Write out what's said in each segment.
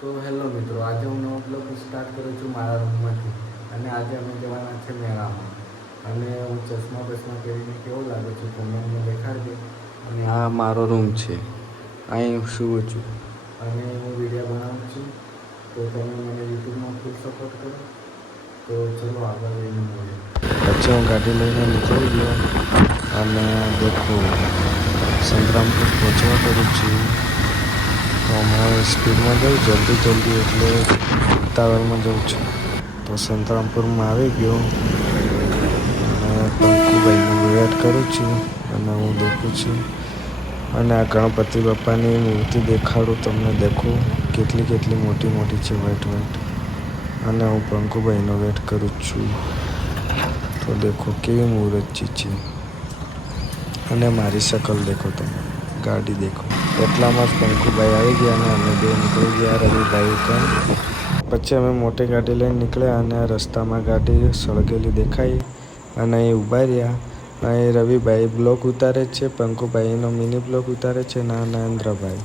તો હેલો મિત્રો, આજે હું નવો બ્લોગ સ્ટાર્ટ કરું છું મારા રૂમમાંથી. અને આજે અમે જવાના છે મેળામાં. અને હું ચશ્મા બસમાં પહેરીને કેવો લાગે છે તમને મને દેખાડજે. અને આ મારો રૂમ છે, અહીં સૂવું છું અને હું વિડીયો બનાવું છું. તો તમે મને યુટ્યુબમાં ફૂલ સપોર્ટ કરો. તો ચલો આગળ લઈને મળીએ. પછી હું ગાડી લઈને નીકળી ગયો અને દેખો સંતરામપુર પહોંચવા કરું છું. તો હમણાં સ્પીડમાં જાઉં જલ્દી એટલે ઉતાવળમાં જાઉં છું. તો સંતરામપુરમાં આવી ગયો અને પંકુભાઈનો વેટ કરું છું અને હું દેખું છું. અને આ ગણપતિ બાપાની મૂર્તિ દેખાડું તમને. દેખો કેટલી મોટી છે, વ્હાઈટ. અને હું પંકુભાઈનો વેટ કરું છું. તો દેખો કેવી મૂર્તિ છે. અને મારી શકલ દેખો તમે, ગાડી દેખો. એટલામાં જ પંકુભાઈ આવી ગયા અને અમે બે નીકળી ગયા રવિભાઈ પણ. પછી અમે મોટી ગાડી લઈને નીકળ્યા અને રસ્તામાં ગાડી સળગેલી દેખાઈ અને અહીં ઊભા રહ્યા. અહીં રવિભાઈ બ્લોક ઉતારે છે, પંકુભાઈનો મિની બ્લોક ઉતારે છે, નરેન્દ્રભાઈ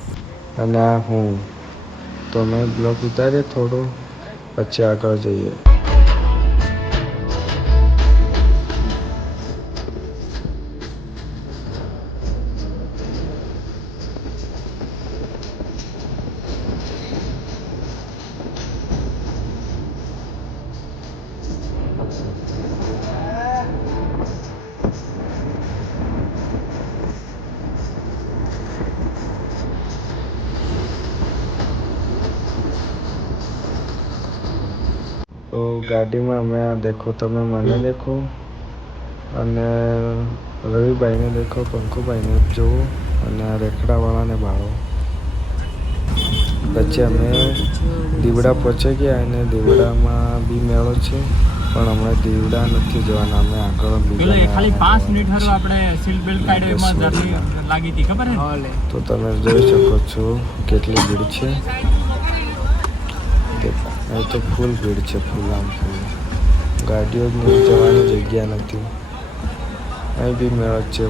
અને આ હું. તો અમે બ્લોક ઉતારીએ થોડો, પછી આગળ જઈએ. તો ગાડીમાં અમે દેખો તમે મને દેખો અને રવિભાઈને દેખો, પંકુભાઈને જુઓ અને આ રેખડાવાળાને ભાળો. પછી અમે દીવડા પહોંચી ગયા અને દીવડામાં બી મેળો છે, પણ હમણાં દીવડા નથી જવાના. અમે આગળ ખાલી 5 મિનિટ હરો આપણે સીટ બેલ્ટ કાઢ્યો એમાં લાગી હતી, ખબર છે? તો તમે જોઈ શકો છો કેટલી ભીડ છે. અહીં તો ફૂલ ભીડ છે, ફૂલ ગાડીઓ જવાની જગ્યા નથી. અહીં બી મેળો છે.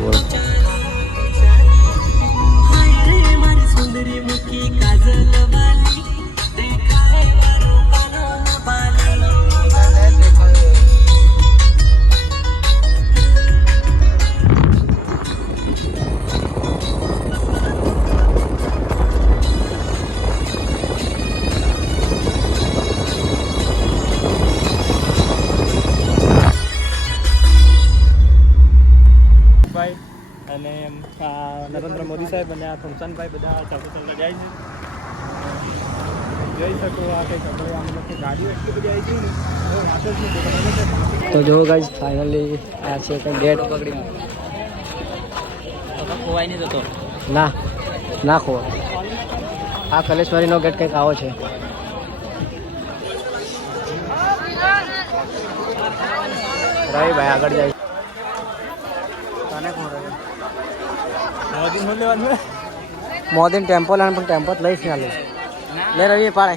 અને નરેન્દ્ર મોદી સાહેબ અને આ થમસાનભાઈ બધા ચાલતા જાય છે. જોઈ શકો આ કંઈક આપણે ગાડીઓ એટલી બધી આવી ગઈ. તો જો ગાઈસ ફાઇનલી આ છે કે ગેટ પકડી ખોવાઈ નહીં જતો. ના ખોવા. આ કલેશ્વરીનો ગેટ કંઈક આવો છે. રવિભાઈ આગળ જાય. મોદીન ટેમ્પો લાણ પણ ટેમ્પો લઈશ ના લઈશ. લે રવિ પાડે.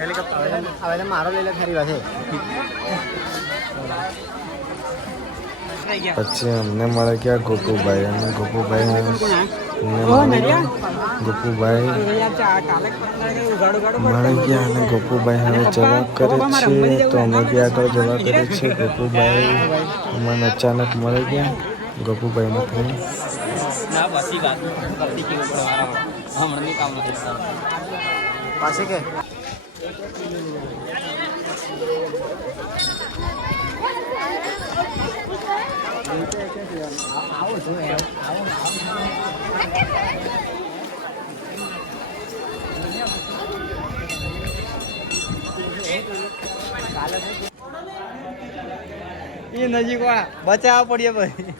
હેલિકોપ્ટર હવે મારો લઈ લે ફરી પાસે. પછી અમને મળે ગયા ગોપુભાઈ અને ગોપુભાઈ મળે ગયા અને ગોપુભાઈ હવે જવાબ કરે છે. તો અમે બી આગળ જવા કરીએ છીએ. ગોપુભાઈ અમને અચાનક મળી ગયા. ગોપુભાઈને ફોન પાસે કે એ નજીક વાળા બચાવવા પડ્યા ભાઈ.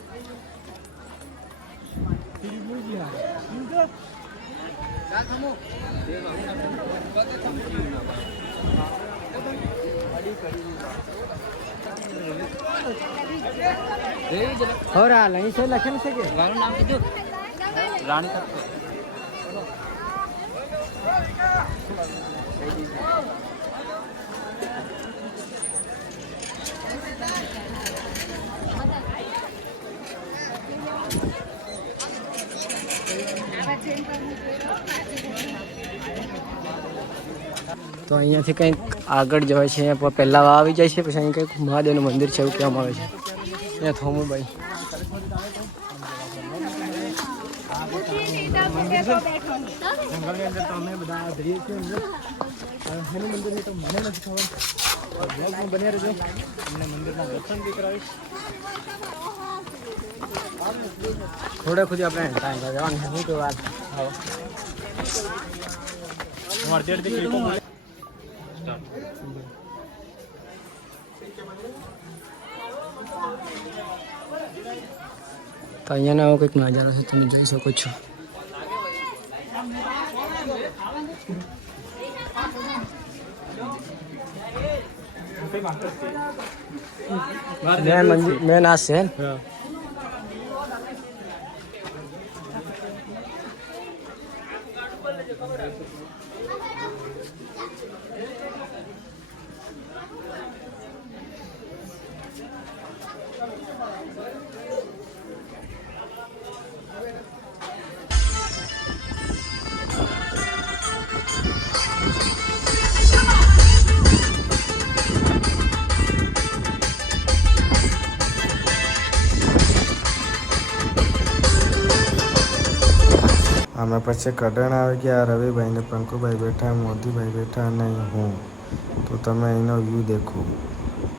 હોરા લઈ છે લખેલું છે કે મારું નામ કીધું રાણી તત્વ. તો અહીંયાથી કંઈક આગળ જવાય છે. અહીંયા પહેલાં આવી જાય છે, પછી અહીં કંઈક મહાદેવનું મંદિર છે એવું કહેવામાં આવે છે. અહીંયા થોમુભાઈ જંગલની અંદર તો અમે બધા જઈએ છીએ અંદર. એનું મંદિર તો મને નથી ખબર. બ્લોગમાં બન્યા રહેજો, અમને મંદિરના દર્શન બી કરાવીશ. થોડે ખુદી આપણે ટાઈમ જવાનું છે. શું વાત તો અહીંયાનો આવો કંઈક નજારો છે, તમે જોઈ શકો છો. મેન આ છે. અમે પછી કડણ આવી ગયા. રવિભાઈ ને પંકુભાઈ બેઠા, મોદીભાઈ બેઠા અને હું. તો તમે અહીંનો વ્યૂ દેખો.